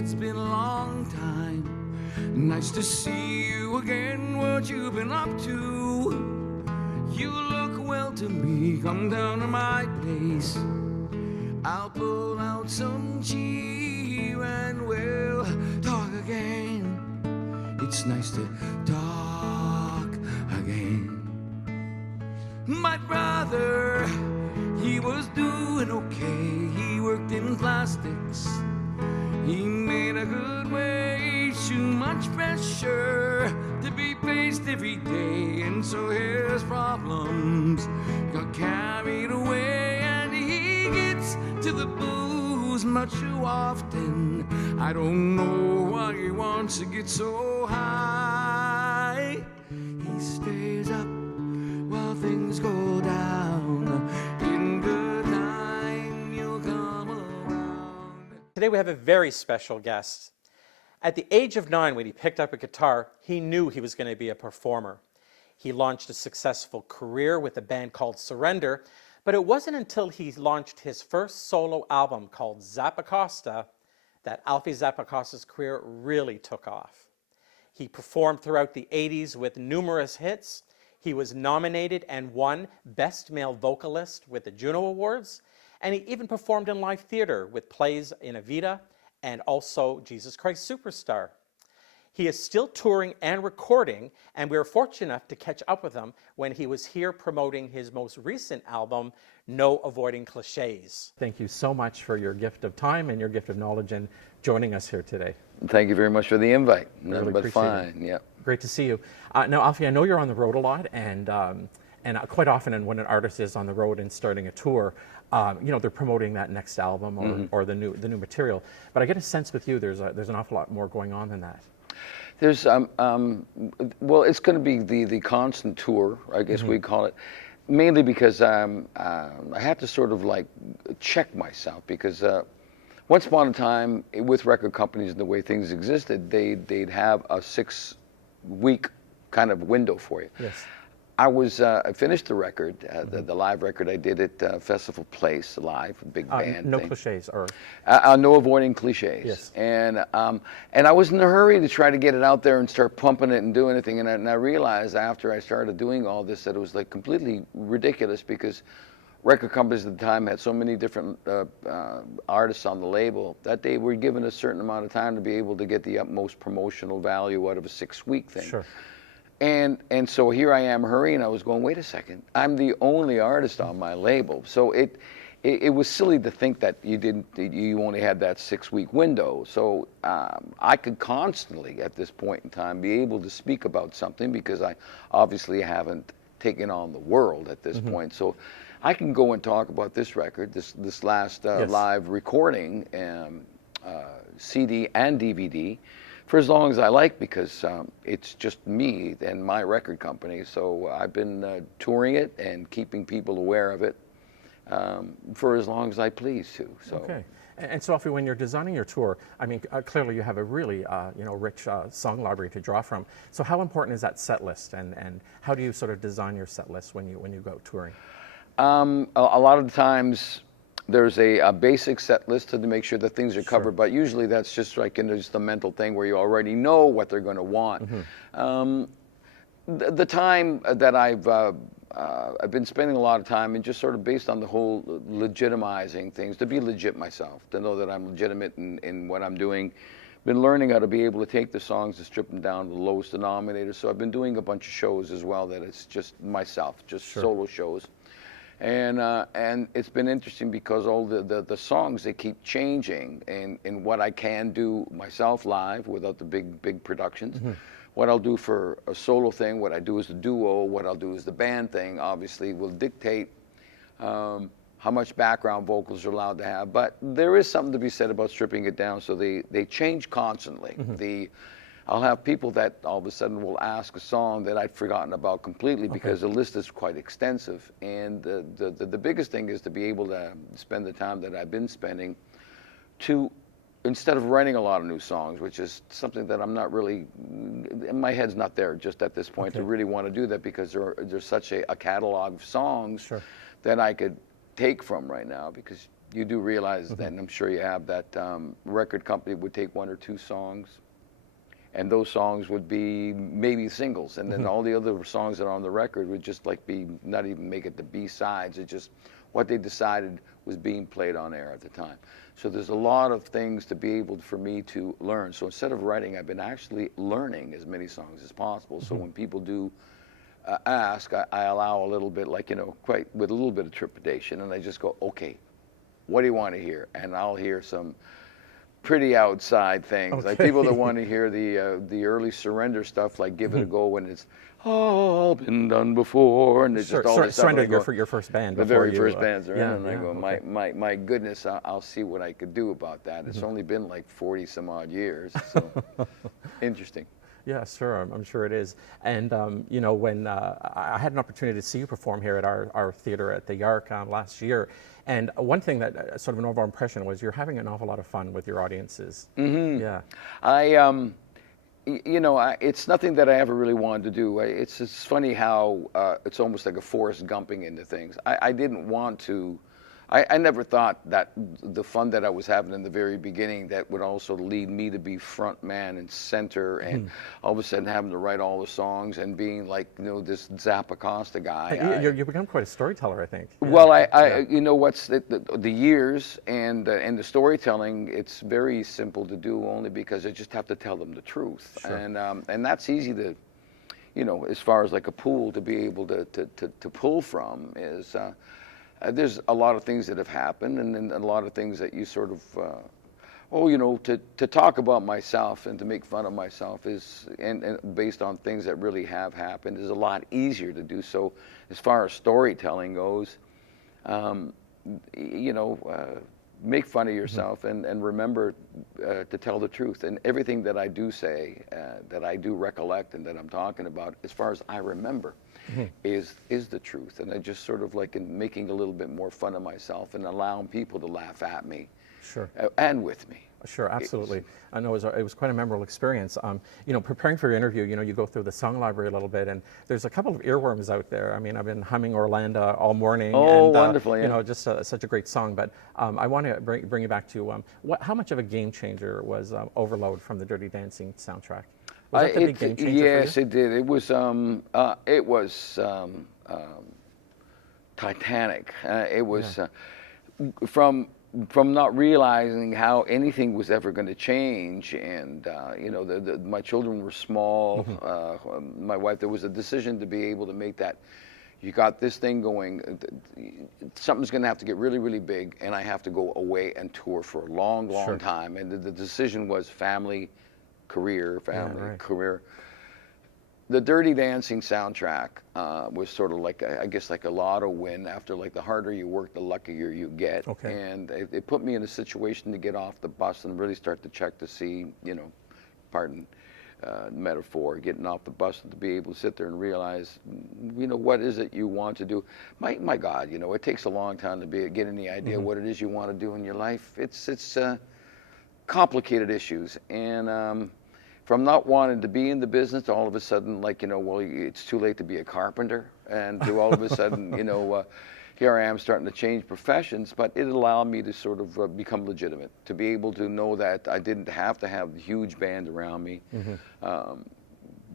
it's been a long time. Nice to see you again, what you been up to? You look well to me, come down to my place. I'll pull out some cheer and we'll talk again. It's nice to talk again. My brother, he was doing okay. He worked in plastics. He made a good wage, too much pressure to be faced every day. And so his problems got carried away, and he gets to the booze much too often. I don't know why he wants to get so high. He stays up while things go down. In good time, you'll come around. Today we have a very special guest. At the age of 9, when he picked up a guitar, he knew he was going to be a performer. He launched a successful career with a band called Surrender, but it wasn't until he launched his first solo album called Zapacosta that Alfie Zapacosta's career really took off. He performed throughout the 80s with numerous hits. He was nominated and won Best Male Vocalist with the Juno Awards, and he even performed in live theater with plays in Evita and also Jesus Christ Superstar. He is still touring and recording, and we were fortunate enough to catch up with him when he was here promoting his most recent album, No Avoiding Cliches. Thank you so much for your gift of time and your gift of knowledge and joining us here today. Thank you very much for the invite. Really Nothing but fine. Yeah. Great to see you. Now, Alfie, I know you're on the road a lot, and quite often when an artist is on the road and starting a tour, you know, they're promoting that next album or the new material. But I get a sense with you, there's an awful lot more going on than that. There's well, it's going to be the constant tour, I guess we call it, mainly because I have to sort of like check myself, because once upon a time with record companies and the way things existed, they'd have a 6-week kind of window for you. Yes. I finished the record, the live record I did at Festival Place live, big band. No thing. cliches, or No Avoiding Cliches. Yes. And I was in a hurry to try to get it out there and start pumping it and doing anything. And I realized after I started doing all this that it was like completely ridiculous, because record companies at the time had so many different artists on the label that they were given a certain amount of time to be able to get the utmost promotional value out of a 6-week thing. Sure. And so here I am hurrying. I was going, wait a second, I'm the only artist on my label. So it was silly to think that you only had that 6-week window. So I could constantly at this point in time be able to speak about something, because I obviously haven't taken on the world at this point. So I can go and talk about this record, this last live recording, CD and DVD, for as long as I like, because it's just me and my record company. So I've been touring it and keeping people aware of it for as long as I please to. So. Okay. And so, Alfie, when you're designing your tour, I mean, clearly you have a really rich song library to draw from. So how important is that set list, and how do you sort of design your set list when you go touring? A lot of the times there's a basic set list to make sure that things are covered, but usually that's just like just a mental thing where you already know what they're going to want. The time that I've been spending a lot of time and just sort of based on the whole legitimizing things, to be legit myself, to know that I'm legitimate in what I'm doing. Been learning how to be able to take the songs and strip them down to the lowest denominator. So I've been doing a bunch of shows as well that it's just myself, just solo shows. And it's been interesting because all the songs, they keep changing in what I can do myself live without the big productions. What I'll do for a solo thing, what I do as a duo, what I'll do as the band thing, obviously will dictate how much background vocals are allowed to have. But there is something to be said about stripping it down, so they change constantly. I'll have people that all of a sudden will ask a song that I'd forgotten about completely, because the list is quite extensive. And the biggest thing is to be able to spend the time that I've been spending to, instead of writing a lot of new songs, which is something that I'm not really, my head's not there just at this point to really want to do that, because there's such a catalog of songs that I could take from right now, because you do realize that, and I'm sure you have, that record company would take 1 or 2 songs, and those songs would be maybe singles, and then all the other songs that are on the record would just like be, not even make it the B-sides. It's just what they decided was being played on air at the time. So there's a lot of things to be able for me to learn. So instead of writing, I've been actually learning as many songs as possible. So when people do ask, I allow a little bit, like, you know, quite with a little bit of trepidation, and I just go, okay, what do you want to hear? And I'll hear some pretty outside things, like people that want to hear the early Surrender stuff, like Give It a Go, when it's all been done before, and it's just all this stuff. Surrender, your first band. The very first bands are in, and I go, okay. my goodness, I'll see what I could do about that. It's only been like 40 some odd years, so interesting. Yeah, sure. I'm sure it is. And, you know, when I had an opportunity to see you perform here at our theater at the Yark last year, and one thing that sort of an overall impression was you're having an awful lot of fun with your audiences. Yeah. You know, it's nothing that I ever really wanted to do. It's funny how it's almost like a Forrest Gumping into things. I didn't want to. I never thought that the fun that I was having in the very beginning that would also lead me to be front man and center, and all of a sudden having to write all the songs and being like, you know, this Zapacosta guy. You've become quite a storyteller, I think. Yeah. Well, you know, what's the years and the storytelling, it's very simple to do only because I just have to tell them the truth. Sure. And that's easy to, you know, as far as like a pool to be able to pull from is, there's a lot of things that have happened, and then a lot of things that you sort of, you know, to talk about myself and to make fun of myself is, and based on things that really have happened, is a lot easier to do. So as far as storytelling goes, you know, make fun of yourself and remember to tell the truth. And everything that I do say, that I do recollect and that I'm talking about, as far as I remember, is the truth. And I just sort of like in making a little bit more fun of myself and allowing people to laugh at me. Sure. And with me. Sure, absolutely. I know it was quite a memorable experience. You know, preparing for your interview, you know, you go through the song library a little bit, and there's a couple of earworms out there. I mean, I've been humming Orlando all morning. Oh, and, wonderful! Yeah. You know, just such a great song. But I want to bring you back to how much of a game changer was Overload from the Dirty Dancing soundtrack? Was that the big game changer yes, for you? it did. It was Titanic. It was from not realizing how anything was ever going to change, and you know, my children were small. My wife, there was a decision to be able to make that. You got this thing going. Something's going to have to get really, really big, and I have to go away and tour for a long, long time. And the decision was family, career. The Dirty Dancing soundtrack was sort of like, I guess, like a lotto win. After, like, the harder you work, the luckier you get. Okay. And it put me in a situation to get off the bus and really start to check to see, you know, pardon metaphor, getting off the bus and to be able to sit there and realize, you know, what is it you want to do? My God, you know, it takes a long time to get any idea what it is you want to do in your life. It's complicated issues, and from not wanting to be in the business to all of a sudden, like, you know, well, it's too late to be a carpenter, and to all of a sudden, you know, here I am starting to change professions, but it allowed me to sort of become legitimate, to be able to know that I didn't have to have a huge band around me.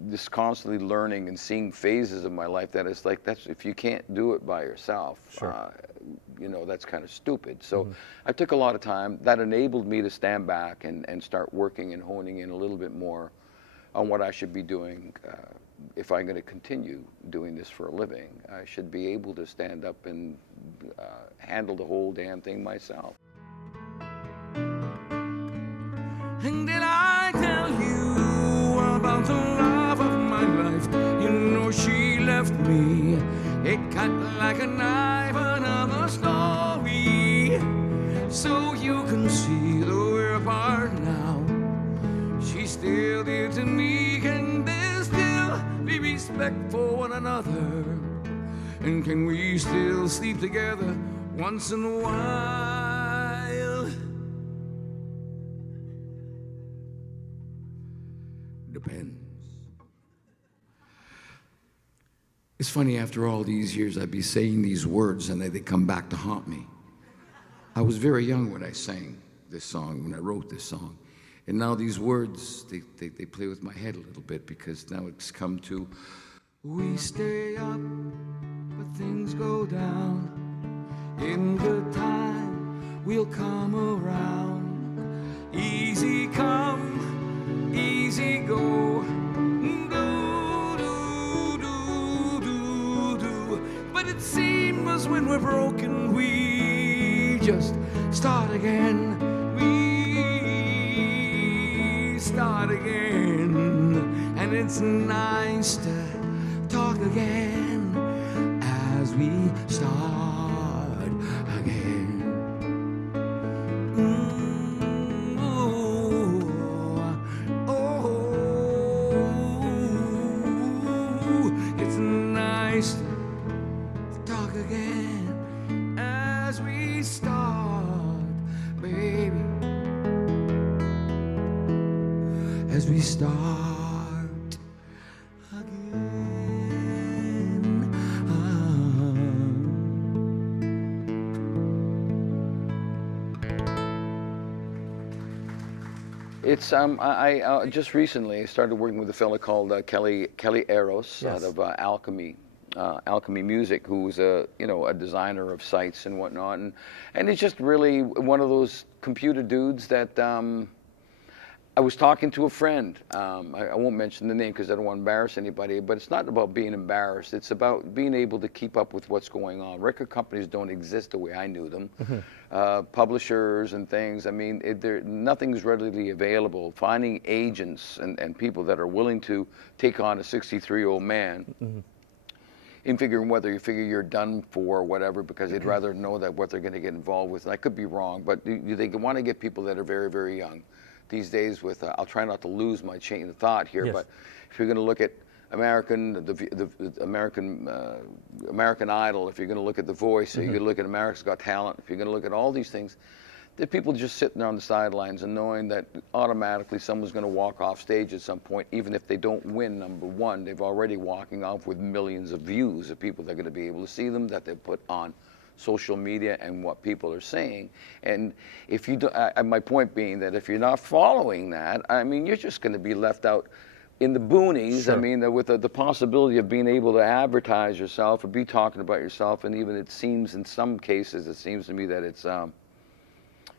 Just constantly learning and seeing phases of my life that is like, that's, if you can't do it by yourself, you know, that's kind of stupid. So I took a lot of time. That enabled me to stand back and start working and honing in a little bit more on what I should be doing. If I'm going to continue doing this for a living, I should be able to stand up and handle the whole damn thing myself. And did I tell you about the love of my life? You know, she left me. It cut like a knife, another story. So you can see that we're apart now. She's still dear to me. Can there still be respect for one another? And can we still sleep together once in a while? Depends. It's funny, after all these years, I'd be saying these words and they come back to haunt me. I was very young when I sang this song, when I wrote this song. And now these words, they play with my head a little bit, because now it's come to, we stay up, but things go down. In good time, we'll come around. Easy come, easy go. Do, do, do, do, do. But it seems when we're broken, we just start again. We start again. And it's nice to talk again as we start again. It's nice to talk again as we start, baby, as we start again. It's I just recently started working with a fellow called Kelly Eros out of Alchemy Music, who's a designer of sites and whatnot, and he's just really one of those computer dudes that I was talking to a friend. I won't mention the name because I don't want to embarrass anybody, but it's not about being embarrassed. It's about being able to keep up with what's going on. Record companies don't exist the way I knew them. Publishers and things, I mean, nothing's readily available. Finding agents and people that are willing to take on a 63-year-old man in figuring whether you figure you're done for or whatever, because they'd rather know that what they're going to get involved with. And I could be wrong, but they want to get people that are very, very young. These days with, I'll try not to lose my chain of thought here, but if you're going to look at American Idol, if you're going to look at The Voice, if you're going to look at America's Got Talent, if you're going to look at all these things, there are people just sitting there on the sidelines and knowing that automatically someone's going to walk off stage at some point, even if they don't win number one. They've already walking off with millions of views of people that are going to be able to see them, that they put on social media and what people are saying. And if you do, my point being that if you're not following that, I mean, you're just going to be left out in the boonies. Sure. I mean, with the possibility of being able to advertise yourself or be talking about yourself, and even it seems in some cases, it seems to me that it's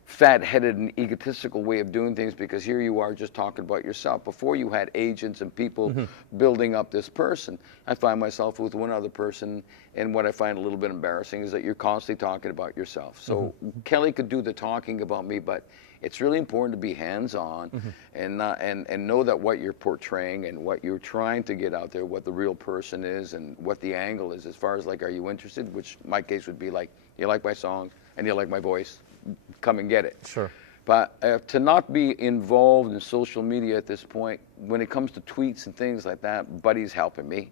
fat-headed and egotistical way of doing things, because here you are just talking about yourself. Before you had agents and people building up this person. I find myself with one other person, and what I find a little bit embarrassing is that you're constantly talking about yourself. So Kelly could do the talking about me, but it's really important to be hands-on and know that what you're portraying and what you're trying to get out there, what the real person is and what the angle is, as far as like, are you interested? Which my case would be like, you like my song and you like my voice, come and get it. Sure. But to not be involved in social media at this point, when it comes to tweets and things like that, Buddy's helping me.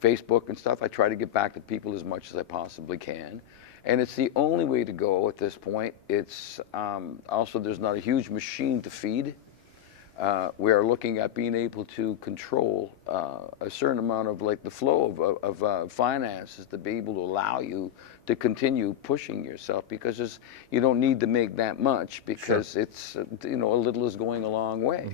Facebook and stuff, I try to get back to people as much as I possibly can. And it's the only way to go at this point. It's also, there's not a huge machine to feed. We are looking at being able to control a certain amount of like the flow of finances to be able to allow you to continue pushing yourself, because you don't need to make that much, because it's a little is going a long way.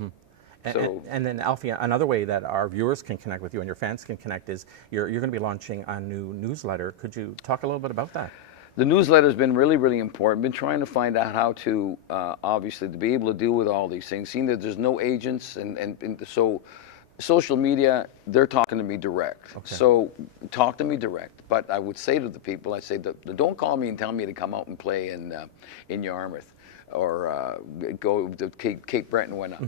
And then Alfie, another way that our viewers can connect with you and your fans can connect is you're going to be launching a new newsletter. Could you talk a little bit about that? The newsletter has been really, really important. Been trying to find out how to, obviously, to be able to deal with all these things. Seeing that there's no agents, and so social media, they're talking to me direct. Okay. So talk to me direct. But I would say to the people, I say, don't call me and tell me to come out and play in Yarmouth or go to Cape Breton and whatnot.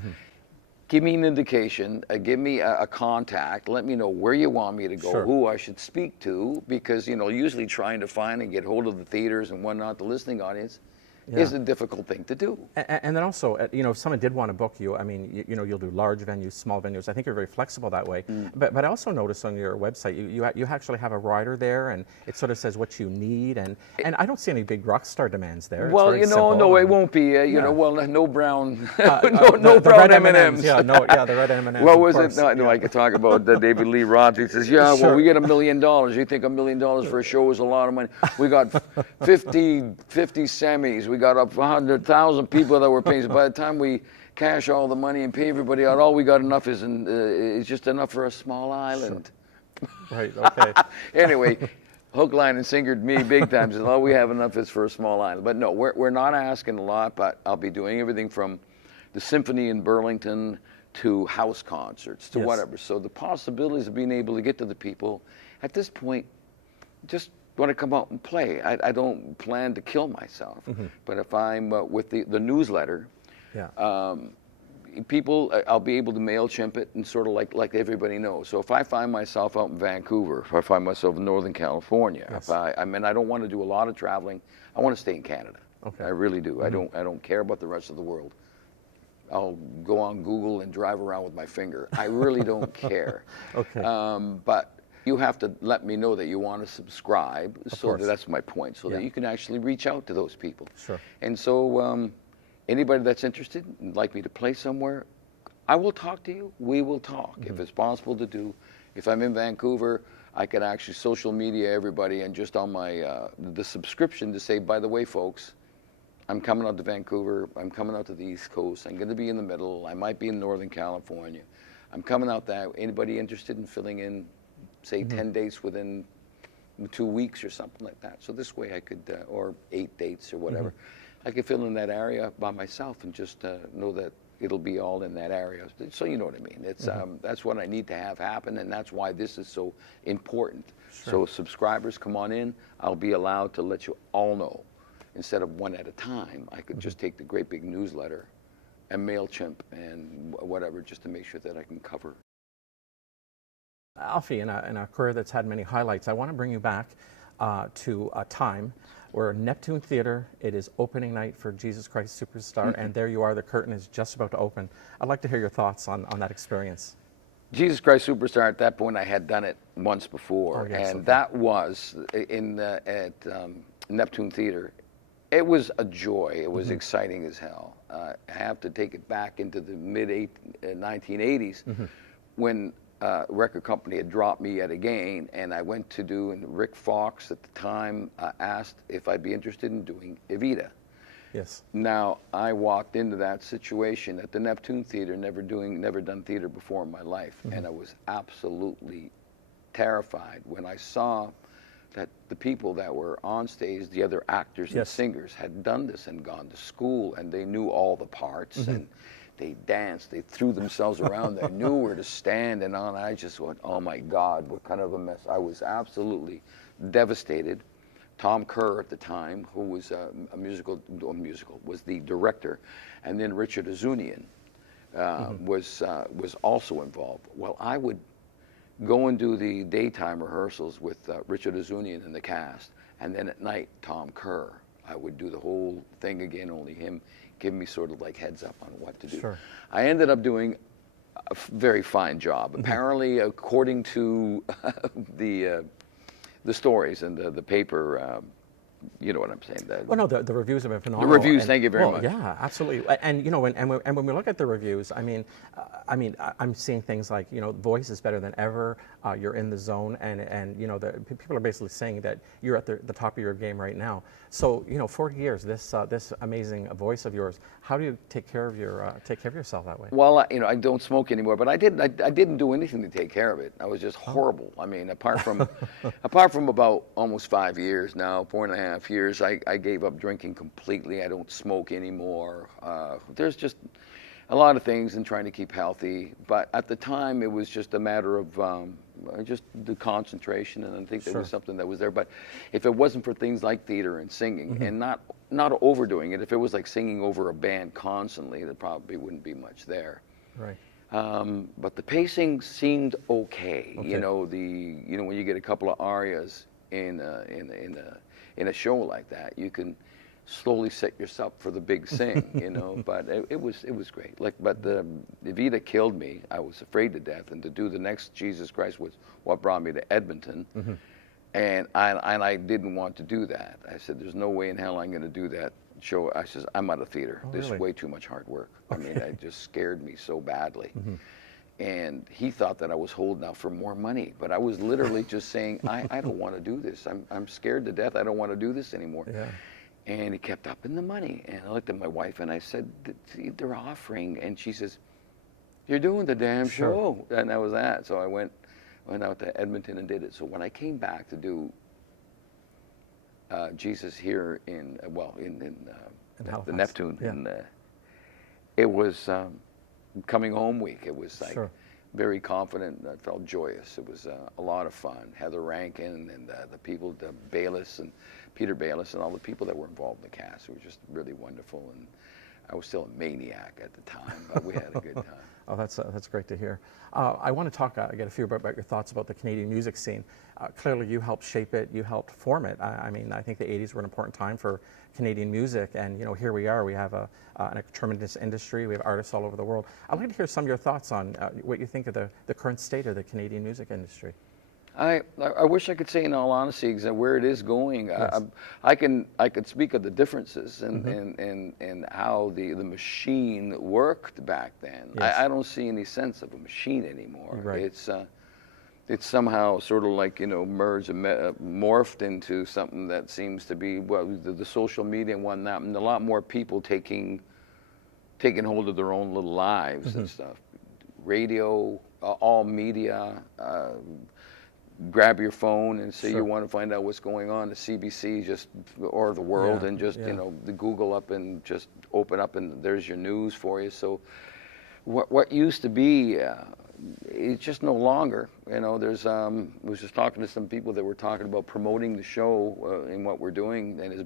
Give me an indication, give me a contact, let me know where you want me to go, who I should speak to, because, usually trying to find and get hold of the theaters and whatnot, the listening audience, is a difficult thing to do. And then also, if someone did want to book you, I mean, you'll do large venues, small venues. I think you're very flexible that way. But I also noticed on your website, you actually have a rider there, and it sort of says what you need, and I don't see any big rock star demands there. Well, it's very simple. no, it won't be. No brown, no brown M&Ms. Yeah, the red M&Ms. What was it? No, I could talk about David Lee Roth. He says, well, we get $1 million. You think $1 million for a show is a lot of money? We got 50 semis. We got up 100,000 people that were paying. So by the time we cash all the money and pay everybody out, all we got enough is just enough for a small island. Sure. Right. Okay. Anyway, hook, line, and sinkered me big time. Says all we have enough is for a small island. But no, we're not asking a lot. But I'll be doing everything from the symphony in Burlington to house concerts to whatever. So the possibilities of being able to get to the people at this point just want to come out and play. I don't plan to kill myself. But if I'm with the newsletter, people, I'll be able to MailChimp it and sort of like everybody knows. So if I find myself out in Vancouver, if I find myself in Northern California, if I don't want to do a lot of traveling. I want to stay in Canada. Okay. I really do. I don't care about the rest of the world. I'll go on Google and drive around with my finger. I really don't care. Okay. But you have to let me know that you want to subscribe. That's my point. So that you can actually reach out to those people. Sure. And so anybody that's interested and like me to play somewhere, I will talk to you. We will talk. If it's possible to do. If I'm in Vancouver, I could actually social media everybody and just on my the subscription to say, by the way, folks, I'm coming out to Vancouver. I'm coming out to the East Coast. I'm going to be in the middle. I might be in Northern California. I'm coming out that. Anybody interested in filling in, say, 10 dates within 2 weeks or something like that? So this way I could, or 8 dates or whatever, I could fill in that area by myself and just know that it'll be all in that area. So you know what I mean. It's that's what I need to have happen, and that's why this is so important. Sure. So subscribers, come on in. I'll be allowed to let you all know. Instead of one at a time, I could just take the great big newsletter and MailChimp and whatever just to make sure that I can cover. Alfie, in a career that's had many highlights, I want to bring you back to a time where Neptune Theatre, it is opening night for Jesus Christ Superstar, and there you are, the curtain is just about to open. I'd like to hear your thoughts on that experience. Jesus Christ Superstar, at that point I had done it once before, that was at Neptune Theatre. It was a joy. It was exciting as hell. I have to take it back into the mid-1980s when a record company had dropped me yet again, and I went to do, and Rick Fox at the time asked if I'd be interested in doing Evita. Yes. Now, I walked into that situation at the Neptune Theatre, never done theater before in my life, and I was absolutely terrified when I saw that the people that were on stage, the other actors and singers, had done this and gone to school, and they knew all the parts, and they danced, they threw themselves around, they knew where to stand and on. I just went, oh my God, what kind of a mess. I was absolutely devastated. Tom Kerr at the time, who was was the director, and then Richard Azunian was also involved. Well, I would go and do the daytime rehearsals with Richard Azunian and the cast, and then at night, Tom Kerr. I would do the whole thing again, only him giving me sort of like heads up on what to do. Sure. I ended up doing a very fine job. Apparently, according to the stories and the paper, you know what I'm saying. Well, no, the reviews have been phenomenal. The reviews, thank you very much. Yeah, absolutely. And you know, when we look at the reviews, I mean, I'm seeing things like, you know, voice is better than ever. You're in the zone, and you know, people are basically saying that you're at the top of your game right now. So, you know, 40 years, this amazing voice of yours. How do you take care of yourself that way? Well, you know, I don't smoke anymore, but I didn't do anything to take care of it. I was just horrible. I mean, apart from about almost 5 years now, 4.5 years, I gave up drinking completely. I don't smoke anymore. There's just a lot of things in trying to keep healthy, but at the time it was just a matter of just the concentration, and I think there was something that was there. But if it wasn't for things like theater and singing, and not overdoing it, if it was like singing over a band constantly, there probably wouldn't be much there. Right. But the pacing seemed okay. You know, when you get a couple of arias in a show like that, you can slowly set yourself for the big sing, you know. But it was great. Like, but the Evita killed me. I was afraid to death, and to do the next Jesus Christ was what brought me to Edmonton. And I didn't want to do that. I said, there's no way in hell I'm going to do that show. I said, I'm out of theater. Oh, This really? is way too much hard work. I mean, it just scared me so badly. And he thought that I was holding out for more money, but I was literally just saying, I don't want to do this. I'm scared to death. I don't want to do this anymore. Yeah. And he kept upping the money. And I looked at my wife and I said, they're offering. And she says, you're doing the damn show. And that was that. So I went out to Edmonton and did it. So when I came back to do Jesus here in the Neptune, and it was coming home week. It was like very confident. I felt joyous. It was a lot of fun. Heather Rankin and the people, Bayless and Peter Bayless and all the people that were involved in the cast. It was just really wonderful. And I was still a maniac at the time, but we had a good time. Oh, that's great to hear. I want to talk, get a few about your thoughts about the Canadian music scene. Clearly, you helped shape it, you helped form it. I mean, I think the 80s were an important time for Canadian music, and you know, here we are. We have a tremendous industry. We have artists all over the world. I'd like to hear some of your thoughts on what you think of the current state of the Canadian music industry. I wish I could say, in all honesty, where it is going. Yes. I could speak of the differences and how the machine worked back then. Yes. I don't see any sense of a machine anymore. Right. It's somehow sort of like, you know, merged and morphed into something that seems to be, well, the social media and whatnot, and a lot more people taking hold of their own little lives and stuff. Radio, all media. Grab your phone and say you want to find out what's going on. The CBC or the world, and just you know, the Google up and just open up and there's your news for you. So what used to be, it's just no longer. You know, there's I was just talking to some people that were talking about promoting the show and what we're doing, and his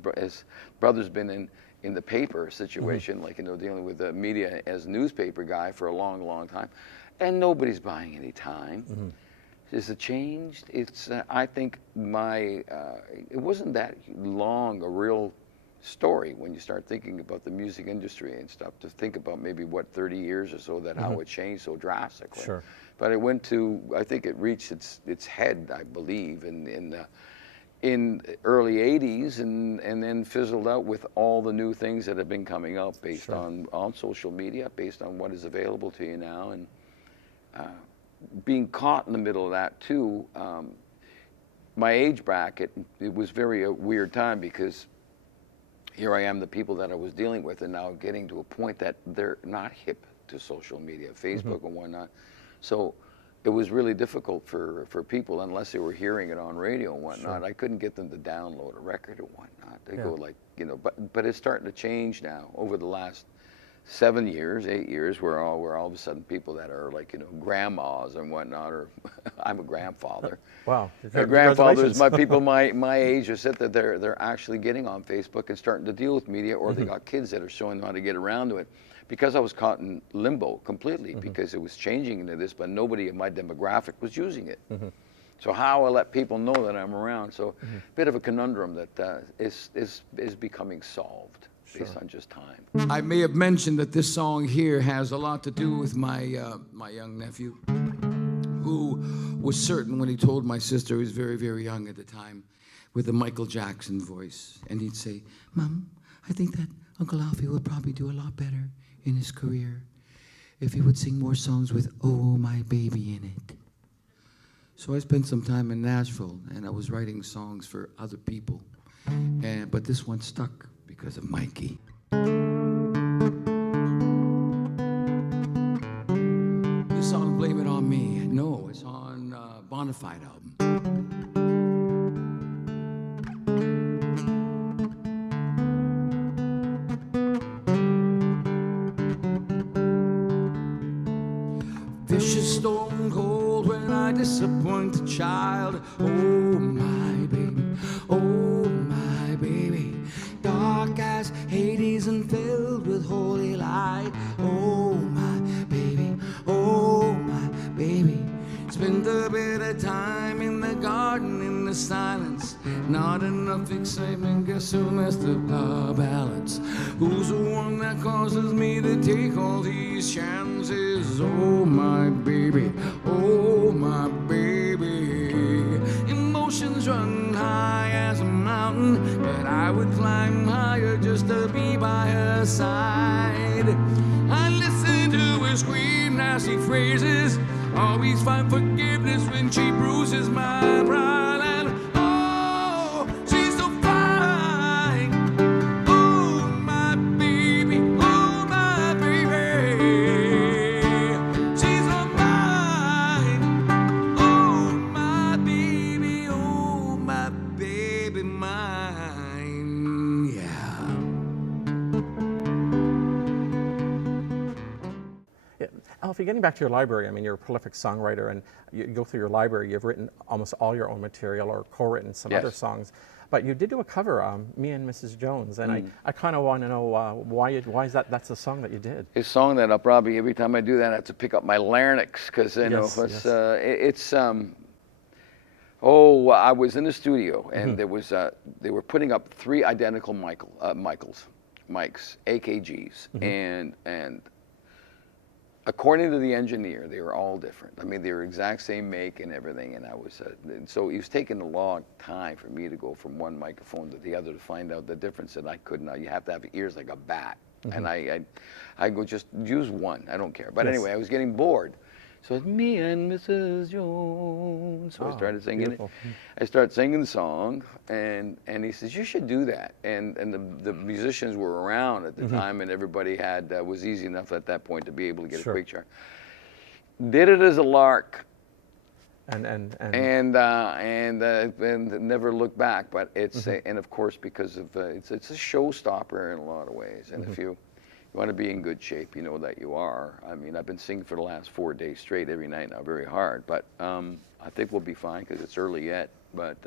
brother's been in the paper situation, like, you know, dealing with the media as newspaper guy for a long time, and nobody's buying any time. Is it changed? It's I think it wasn't that long a real story when you start thinking about the music industry and stuff, to think about maybe 30 years or so, that how it changed so drastically. Sure. But I think it reached its head, I believe, in early 80s, and then fizzled out with all the new things that have been coming out based on social media, based on what is available to you now, and being caught in the middle of that too. My age bracket, it was a weird time, because here I am, the people that I was dealing with, and now getting to a point that they're not hip to social media, Facebook and whatnot. So it was really difficult for people, unless they were hearing it on radio and whatnot. I couldn't get them to download a record and whatnot. They go like, you know, but it's starting to change now over the last 7 years, 8 years, we're all of a sudden people that are like, you know, grandmas and whatnot, or I'm a grandfather. Wow. My grandfathers, people my age, are said that they're actually getting on Facebook and starting to deal with media, or they got kids that are showing them how to get around to it. Because I was caught in limbo completely, because it was changing into this, but nobody in my demographic was using it. So how I let people know that I'm around? So a bit of a conundrum that is becoming solved. Based on just time. I may have mentioned that this song here has a lot to do with my my young nephew, who was certain when he told my sister, he was very, very young at the time, with a Michael Jackson voice. And he'd say, "Mom, I think that Uncle Alfie would probably do a lot better in his career if he would sing more songs with 'Oh, my baby' in it." So I spent some time in Nashville, and I was writing songs for other people. But this one stuck because of Mikey. This song, Blame It On Me. No, it's on Bonafide album. Vicious, stone cold when I disappoint a child. Oh, my baby. Oh, my baby. Dark as Hades and filled with holy light. Oh, my baby. Oh, my baby. Spend a bit of time in the garden in the silence. Not enough excitement, guess who messed up the balance? Who's the one that causes me to take all these chances? Oh my baby, oh my baby. Emotions run high as a mountain, but I would climb higher just to be by her side. I listen to her scream nasty phrases, always find forgiveness when she bruises my pride. And oh, she's so fine. Oh, my baby, oh, my baby. She's all mine. Oh, my baby, oh, my baby, mine. Yeah. Yeah. Alfie, getting back to your library, I mean, you're a prolific songwriter, and you go through your library, you've written almost all your own material or co-written some other Yes. songs. But you did do a cover, Me and Mrs. Jones, and I kind of want to know why is that's the song that you did? It's a song that I'll probably, every time I do that, I have to pick up my larynx, because, you know, Yes, I was in the studio, and there was, they were putting up 3 identical mics, AKGs, and according to the engineer, they were all different. I mean, they were exact same make and everything, and I was, so it was taking a long time for me to go from one microphone to the other to find out the difference, and I couldn't. You have to have ears like a bat, and I go just use one. I don't care. But anyway, I was getting bored. So it's Me and Mrs. Jones. So I started singing beautiful. it. I started singing the song, and he says, you should do that. And the musicians were around at the time, and everybody had, was easy enough at that point to be able to get a quick chart. Did it as a lark. And never looked back. But it's, and of course, because of, it's a showstopper in a lot of ways. And if you want to be in good shape, you know that you are. I mean, I've been singing for the last 4 days straight every night now, very hard. But I think we'll be fine because it's early yet. But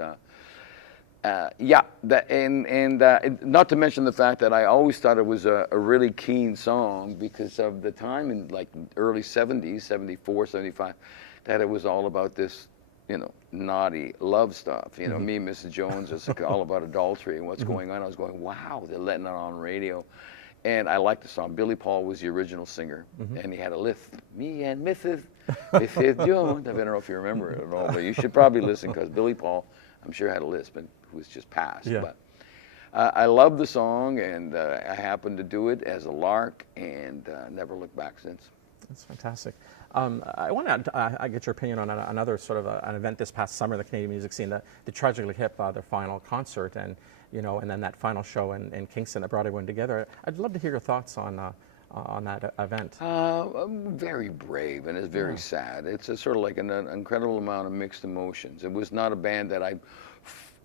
yeah, not to mention the fact that I always thought it was a really keen song because of the time in like early 70s, 74, 75, that it was all about this, you know, naughty love stuff. You know, Me and Mrs. Jones is all about adultery and what's going on. I was going, wow, they're letting it on radio. And I liked the song. Billy Paul was the original singer, and he had a lisp. Me and Mrs. Jones. I don't know if you remember it at all, but you should probably listen because Billy Paul, I'm sure, had a lisp and was just passed. Yeah. But I love the song, and I happened to do it as a lark, and never looked back since. That's fantastic. I want to get your opinion on another sort of an event this past summer, the Canadian music scene, the Tragically Hip, their final concert, and you know, and then that final show in Kingston that brought everyone together. I'd love to hear your thoughts on that event. Very brave, and it's very sad. It's a sort of like an incredible amount of mixed emotions. It was not a band that I,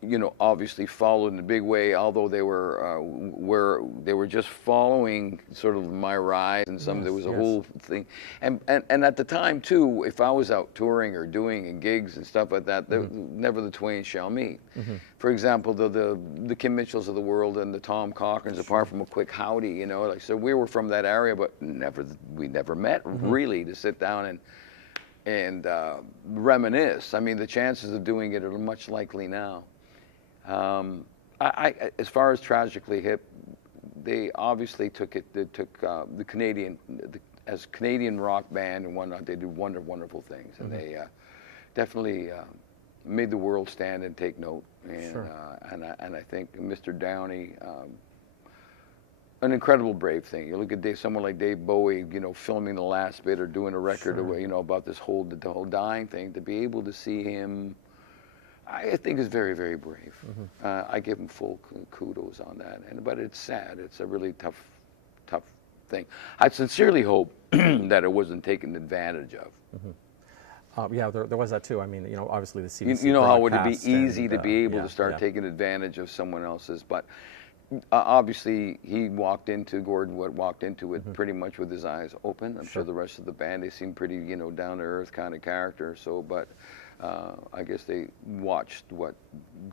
you know, obviously followed in a big way, although they were just following sort of my rise, and there was a whole thing. And at the time too, if I was out touring or doing gigs and stuff like that, never the twain shall meet. For example, the Kim Mitchells of the world and the Tom Cochrans, apart from a quick howdy, you know, like, so we were from that area, but we never met really to sit down and reminisce. I mean, the chances of doing it are much likely now. As far as Tragically Hip, they obviously took the Canadian, as Canadian rock band and whatnot, they do wonderful things, and they definitely made the world stand and take note. And and I think Mr. Downey, an incredible brave thing. You look at someone like Dave Bowie, you know, filming the last bit or doing a record, you know, about this whole dying thing. To be able to see him, I think is very, very brave. I give him full kudos on that. But it's sad. It's a really tough thing. I sincerely hope that it wasn't taken advantage of. Yeah, there was that too. I mean, you know, obviously the CBC You know how would it be easy and, to be able to start taking advantage of someone else's, but obviously Gordon walked into it pretty much with his eyes open. I'm sure the rest of the band, they seem pretty, you know, down to earth kind of character. So, but I guess they watched what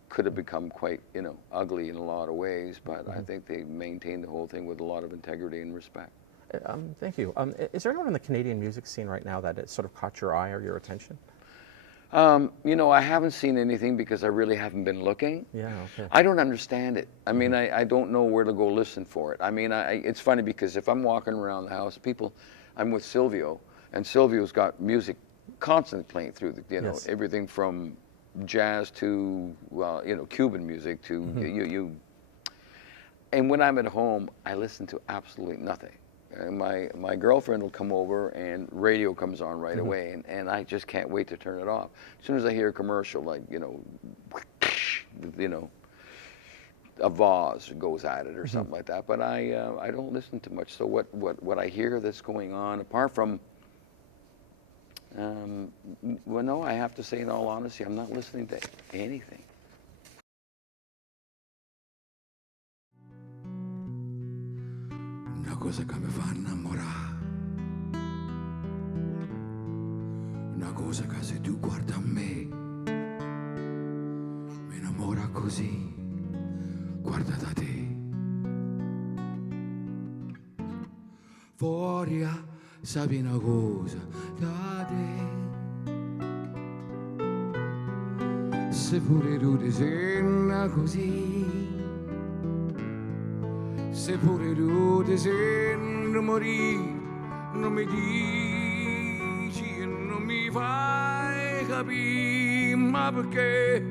could have become quite, you know, ugly in a lot of ways, but I think they maintained the whole thing with a lot of integrity and respect. Thank you. Is there anyone in the Canadian music scene right now that it sort of caught your eye or your attention? You know, I haven't seen anything because I really haven't been looking. Yeah, okay. I don't understand it. I mean, I don't know where to go listen for it. I mean, it's funny because if I'm walking around the house, I'm with Silvio, and Silvio's got music constantly playing through, you know, Yes. everything from jazz to, well, you know, Cuban music to you. And when I'm at home, I listen to absolutely nothing. And my girlfriend will come over and radio comes on right away, and I just can't wait to turn it off. As soon as I hear a commercial, like, you know, a vase goes at it or something like that. But I don't listen to much. So what I hear that's going on, apart from, well, no, I have to say in all honesty, I'm not listening to anything. Una cosa che mi fa innamorare, una cosa che se tu guarda a me, mi innamora così, guarda da te. Fuori sapi una cosa da te, se pure tu ti sembra così. Se pure tu ti senti morire, non mi dici e non mi fai capire, ma perché?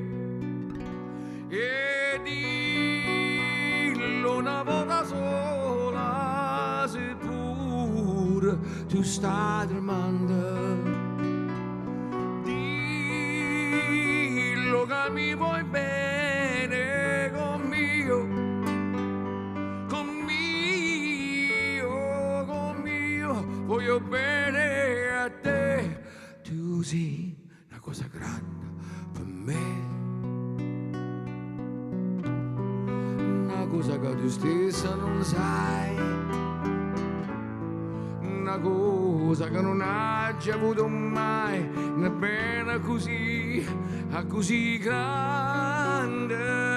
E dillo una volta sola, se pure tu stai tremando. Dillo che mi vuoi bene conmigo. Voglio bene a te, tu sei una cosa grande per me, una cosa che tu stessa non sai, una cosa che non hai già avuto mai, nemmeno così, così grande.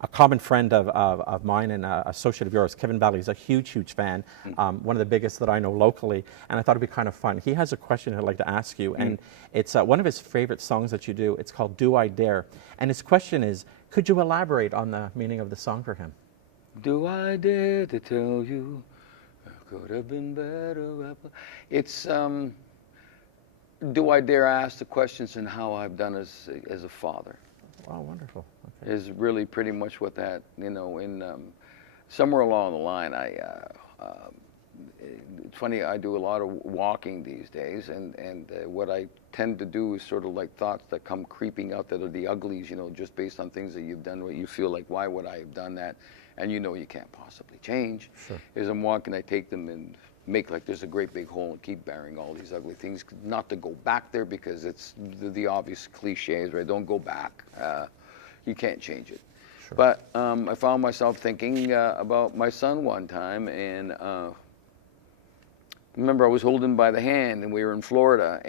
A common friend of mine and an associate of yours, Kevin Valley, is a huge, huge fan, one of the biggest that I know locally, and I thought it'd be kind of fun. He has a question I'd like to ask you, and it's one of his favorite songs that you do. It's called Do I Dare? And his question is, could you elaborate on the meaning of the song for him? Do I dare to tell you I could have been better? It's, do I dare ask the questions and how I've done as a father? Wow, wonderful. Okay. Is really pretty much what that, you know, in somewhere along the line, it's funny, I do a lot of walking these days, and what I tend to do is sort of like thoughts that come creeping out that are the uglies, you know, just based on things that you've done where you feel like, why would I have done that? And you know you can't possibly change. Sure. As I'm walking, I take them and make like there's a great big hole and keep burying all these ugly things, not to go back there because it's the obvious cliches, right? Don't go back. You can't change it. Sure. But I found myself thinking about my son one time, and remember I was holding him by the hand, and we were in Florida,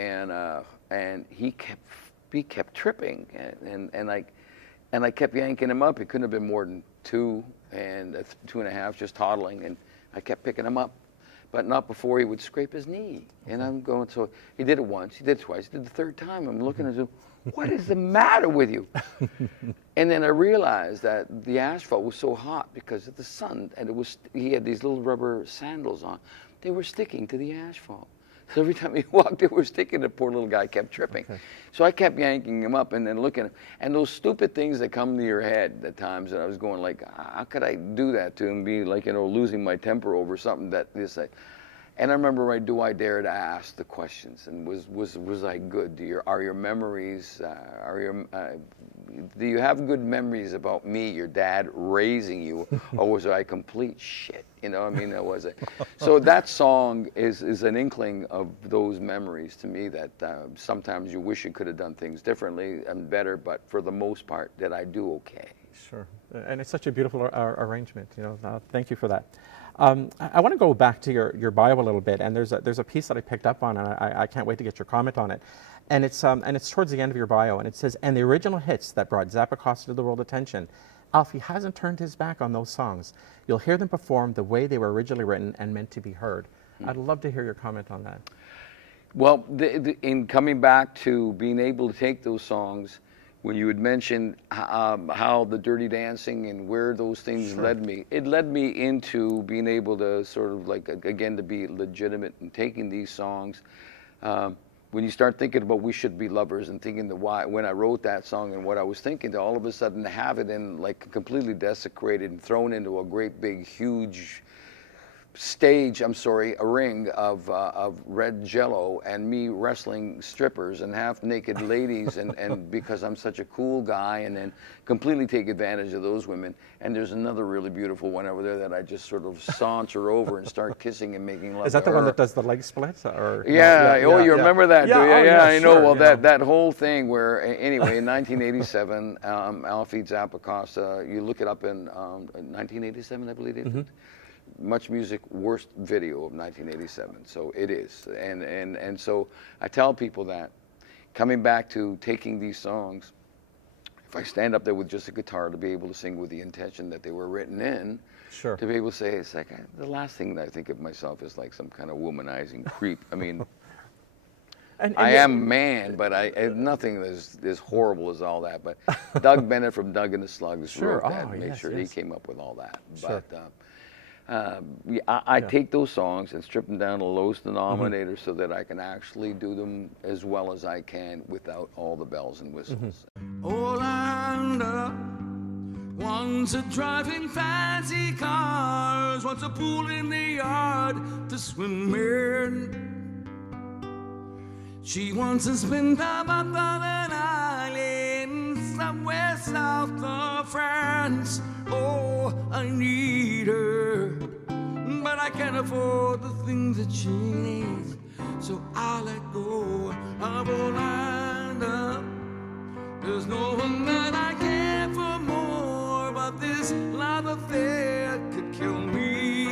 and he kept tripping, and I kept yanking him up. He couldn't have been more than 2 and 2.5, just toddling, and I kept picking him up, but not before he would scrape his knee. And I'm going, so he did it once, he did it twice, he did the 3rd time. I'm looking at him, what is the matter with you? And then I realized that the asphalt was so hot because of the sun, and he had these little rubber sandals on. They were sticking to the asphalt. So every time he walked, they were sticking. The poor little guy kept tripping. Okay. So I kept yanking him up and then looking, and those stupid things that come to your head at times, and I was going like, how could I do that to him? Be like, you know, losing my temper over something that this. And I remember, do I dare to ask the questions? And was I good? Are your memories? Do you have good memories about me, your dad, raising you, or was I complete shit? You know, I mean, that was it. So that song is an inkling of those memories to me. That sometimes you wish you could have done things differently and better, but for the most part, that I do okay. Sure, and it's such a beautiful arrangement. Thank you for that. I want to go back to your bio a little bit, and there's a piece that I picked up on, and I can't wait to get your comment on it. And it's towards the end of your bio, and it says, "And the original hits that brought Zapacosta to the world attention, Alfie hasn't turned his back on those songs. You'll hear them performed the way they were originally written and meant to be heard." I'd love to hear your comment on that. Well, in coming back to being able to take those songs, when you had mentioned how the Dirty Dancing and where those things led me, it led me into being able to sort of like, again, to be legitimate in taking these songs. When you start thinking about "We Should Be Lovers" and thinking why, when I wrote that song and what I was thinking, to all of a sudden have it in like completely desecrated and thrown into a great big huge a ring of red jello, and me wrestling strippers and half-naked ladies, and because I'm such a cool guy, and then completely take advantage of those women. And there's another really beautiful one over there that I just sort of saunter over and start kissing and making love. Is that to the one her. that does the leg split? Or Yeah. no, You remember that? Yeah. Do you? Oh, yeah, I know. Sure, Well, that whole thing where anyway, in 1987, Alfie Zapacosta. You look it up in 1987, I believe it is. Much Music worst video of 1987. So it is, and so I tell people that coming back to taking these songs, if I stand up there with just a guitar to be able to sing with the intention that they were written in, Sure. to be able to say, it's like the last thing that I think of myself is like some kind of womanizing creep. I mean, and I am a man, but nothing as horrible as all that. But Doug Bennett from Doug and the Slugs Sure. wrote that, Oh, and made yes, sure yes. he came up with all that. Sure. But I take those songs and strip them down to the lowest denominator so that I can actually do them as well as I can without all the bells and whistles. Orlando wants a driving fancy cars, wants a pool in the yard to swim in. She wants to spend time up on an island somewhere south of France. Oh, I need her, but I can't afford the things that she needs, so I let go of Orlando. There's no one that I care for more, but this love affair could kill me.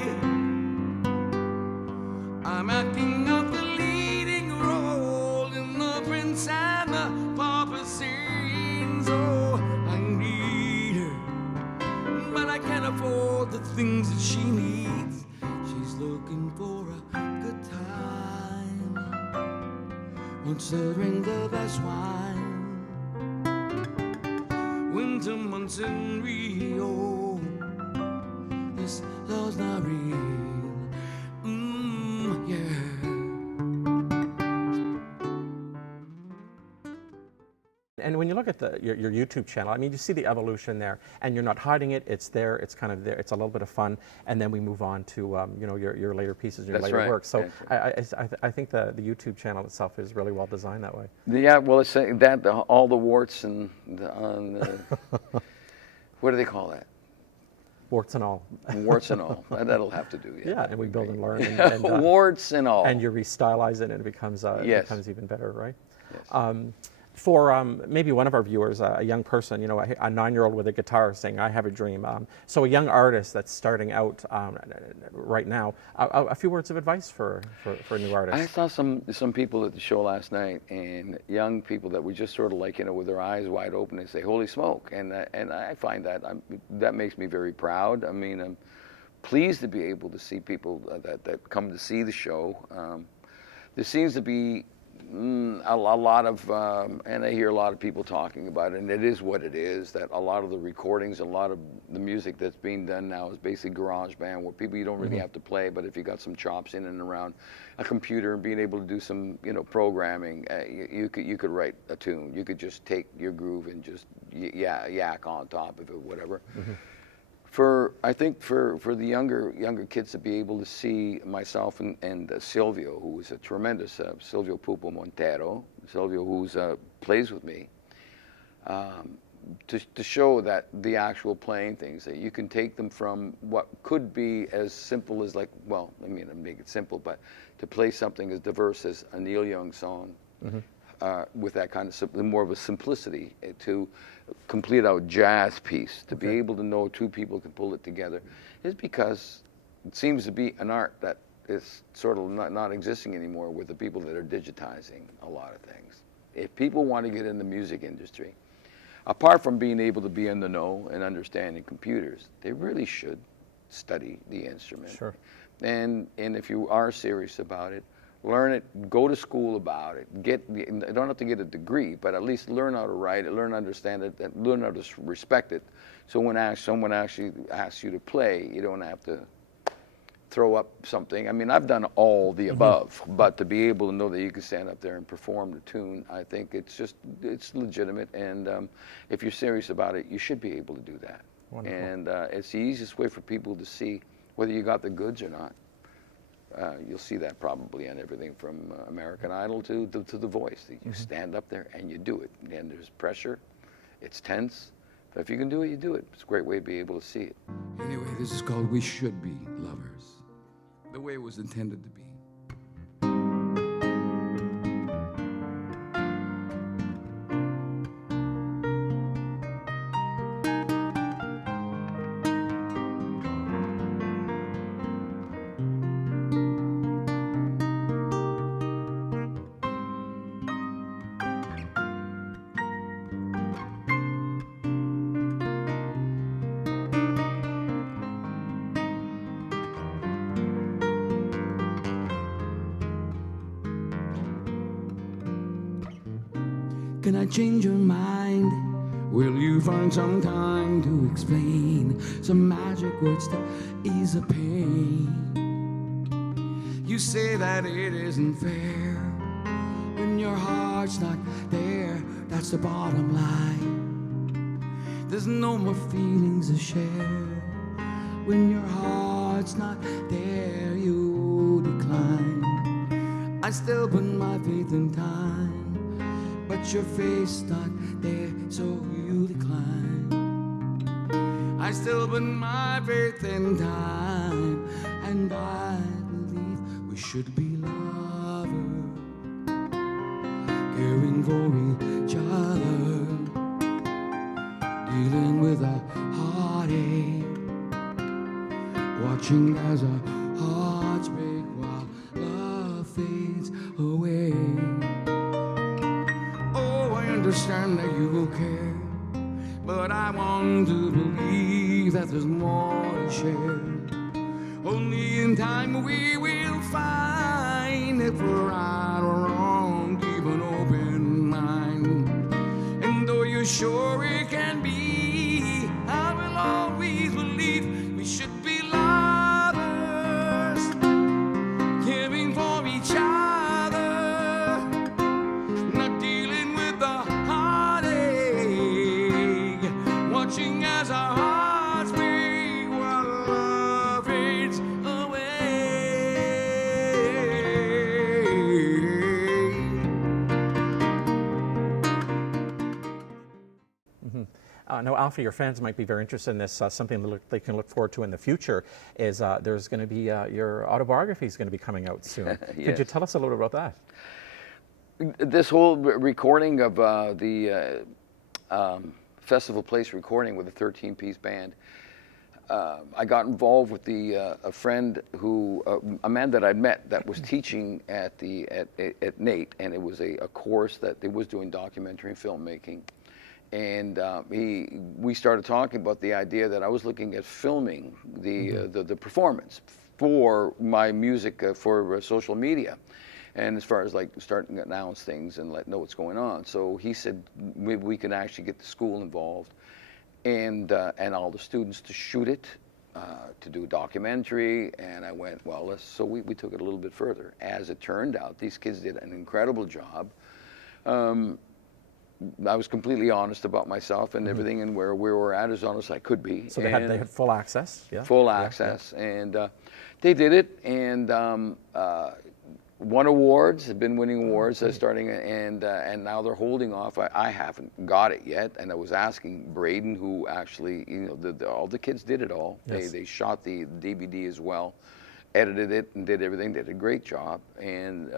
I'm acting out the leading role in the Prince and the Pauper scenes. Oh, I need her, but I can't afford the things that she needs. She's looking for a good time, wants to drink the best wine. Winter months in Rio, this love's not real. Yeah. And when you look at your YouTube channel, I mean, you see the evolution there, and you're not hiding it. It's there. It's kind of there. It's a little bit of fun, and then we move on to your later pieces, your That's later right. work. So That's I think the YouTube channel itself is really well designed that way. Yeah, well, it's that all the warts and what do they call that? Warts and all. Warts and all. That'll have to do. Yeah, and we build and learn. And warts and all. And you restylize it, and it becomes Yes. becomes even better, right? Yes. For maybe one of our viewers, a young person, a 9-year-old with a guitar saying, "I have a dream." So a young artist that's starting out right now, a few words of advice for a new artist. I saw some people at the show last night, and young people that were just sort of like, with their eyes wide open, they say, "Holy smoke!" And I find that makes me very proud. I mean, I'm pleased to be able to see people that come to see the show. There seems to be a lot of, and I hear a lot of people talking about it, and it is what it is, that a lot of the recordings, a lot of the music that's being done now is basically garage band, where people you don't really have to play, but if you got some chops in and around a computer and being able to do some, programming, you could write a tune. You could just take your groove and just yak on top of it, whatever. I think for the younger kids to be able to see myself and Silvio, who is a tremendous Silvio Pupo Montero, Silvio who's plays with me, to show that the actual playing things, that you can take them from what could be as simple as I make it simple, but to play something as diverse as a Neil Young song, with that kind of more of a simplicity to complete our jazz piece, to be able to know two people can pull it together, is because it seems to be an art that is sort of not existing anymore with the people that are digitizing a lot of things. If people want to get in the music industry, apart from being able to be in the know and understanding computers, they really should study the instrument. Sure. And if you are serious about it, learn it, go to school about it, don't have to get a degree, but at least learn how to write it, learn to understand it, and learn how to respect it. So when someone actually asks you to play, you don't have to throw up something. I mean, I've done all the above, but to be able to know that you can stand up there and perform the tune, I think it's legitimate. And if you're serious about it, you should be able to do that. Wonderful. And it's the easiest way for people to see whether you got the goods or not. You'll see that probably on everything from American Idol to The Voice. You stand up there and you do it. And there's pressure, it's tense, but if you can do it, you do it. It's a great way to be able to see it. Anyway, this is called We Should Be Lovers, the way it was intended to be. Can I change your mind? Will you find some time to explain some magic words to ease the pain? You say that it isn't fair when your heart's not there. That's the bottom line. There's no more feelings to share when your heart's not there. You decline. I still put my faith in time, but your face not there, so you decline. I still put my faith in time, and I believe we should be lovers, caring for each other, dealing with a heartache, watching as our hearts break while love fades away. I understand that you care, but I want to believe that there's more to share. Only in time we will find if we're right or wrong. Keep an open mind, and though you're sure it can be, I will always believe we should be lovers, caring for each other, not dealing with the heartache, watching as our hearts break while love fades away. Now, Alfie, your fans might be very interested in this. Something they can look forward to in the future is there's going to be your autobiography is going to be coming out soon. Yes. Could you tell us a little bit about that? This whole recording of the Festival Place recording with a 13-piece band, I got involved with a friend who, a man that I'd met that was teaching at NATE, and it was a course that they was doing documentary filmmaking. And we started talking about the idea that I was looking at filming the performance for my music for social media, and as far as like starting to announce things and let know what's going on. So he said maybe we could actually get the school involved and all the students to shoot it, to do a documentary. And I went, well, so we took it a little bit further. As it turned out, these kids did an incredible job. I was completely honest about myself and everything, and where we were at, as honest as I could be. So they had full access, yeah? Full access, yeah. And they did it, and won awards, have been winning awards starting, and now they're holding off. I haven't got it yet, and I was asking Braden, who actually, all the kids did it all. Yes. They shot the DVD as well, edited it and did everything. They did a great job, and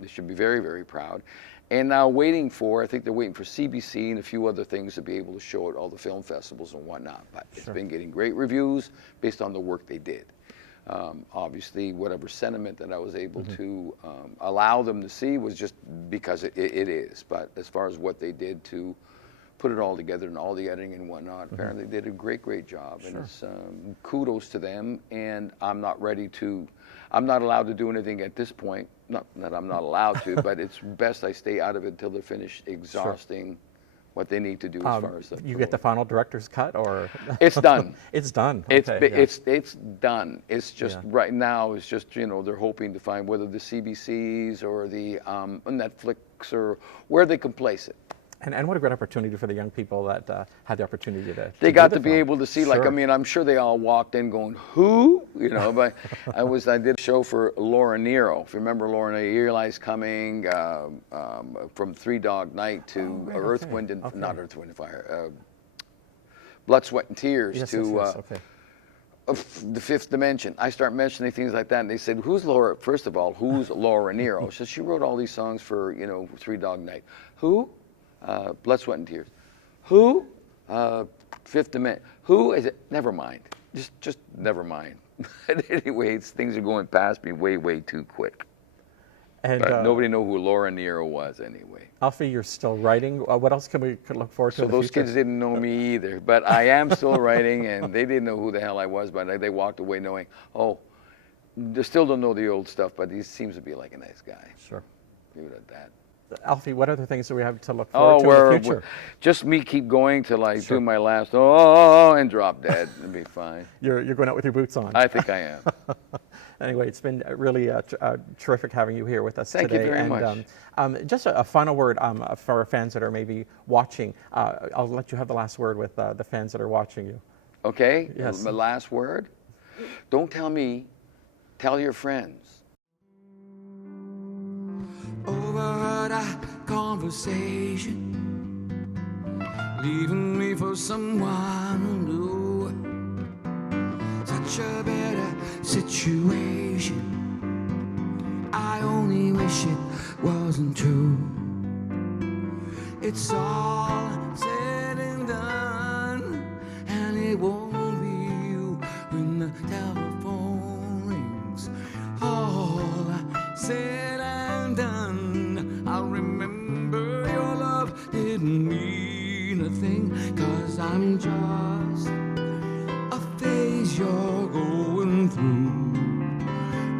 they should be very, very proud. And now I think they're waiting for CBC and a few other things to be able to show it all the film festivals and whatnot. But it's been getting great reviews based on the work they did. Obviously, whatever sentiment that I was able to allow them to see was just because it is. But as far as what they did to put it all together and all the editing and whatnot, apparently they did a great job. And it's kudos to them. And I'm not allowed to do anything at this point. Not that I'm not allowed to, but it's best I stay out of it until they're finished exhausting what they need to do as far as the You get the final director's cut, or it's done. It's done. It's Okay, it's done. It's just right now. It's just they're hoping to find whether the CBCs or the Netflix or where they can place it. And what a great opportunity for the young people that had the opportunity to They do got the to be film. able to see, like, I mean, I'm sure they all walked in going, who? But I did a show for Laura Nero. If you remember Laura Nero, Eli Coming, from Three Dog Night to Earth, Wind, and not Earth, Wind, and Fire, Blood, Sweat, and Tears to The Fifth Dimension. I start mentioning things like that, and they said, who's Laura? First of all, who's Laura Nero? So she wrote all these songs for, Three Dog Night. Who? Blood, Sweat, and Tears. Who? Fifth Dimension. Who is it? Never mind. Just never mind. Anyways, things are going past me way too quick. And but nobody knew who Laura Nero was anyway. Alfie, you're still writing. What else can we look forward to? So those kids didn't know me either, but I am still writing, and they didn't know who the hell I was, but they walked away knowing, they still don't know the old stuff, but he seems to be like a nice guy. Sure. Leave it at that. Alfie, what other things do we have to look forward to in the future? Just me keep going till I do my last and drop dead. It'll be fine. You're going out with your boots on. I think I am. Anyway, it's been really terrific having you here with us today. Thank you very much. Just a final word for our fans that are maybe watching. I'll let you have the last word with the fans that are watching you. Okay. Yes. My last word. Don't tell me. Tell your friends. Overheard our conversation, leaving me for someone new. Such a better situation. I only wish it wasn't true. It's all said and done, and it won't be you when the telephone rings. All said and done, I'll remember your love didn't mean a thing, 'cause I'm just a phase you're going through,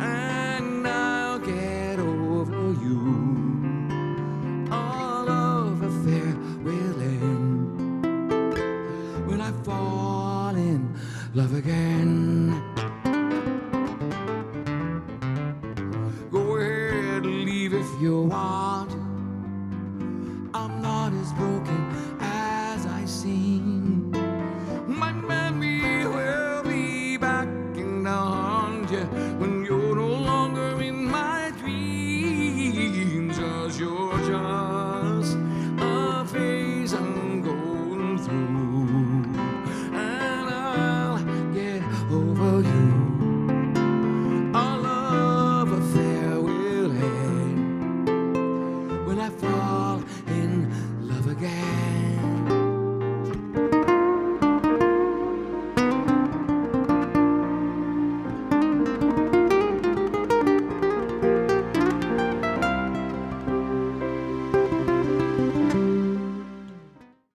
and I'll get over you. All of a fair will end when I fall in love again. Go ahead, leave if you want. I'm not as broken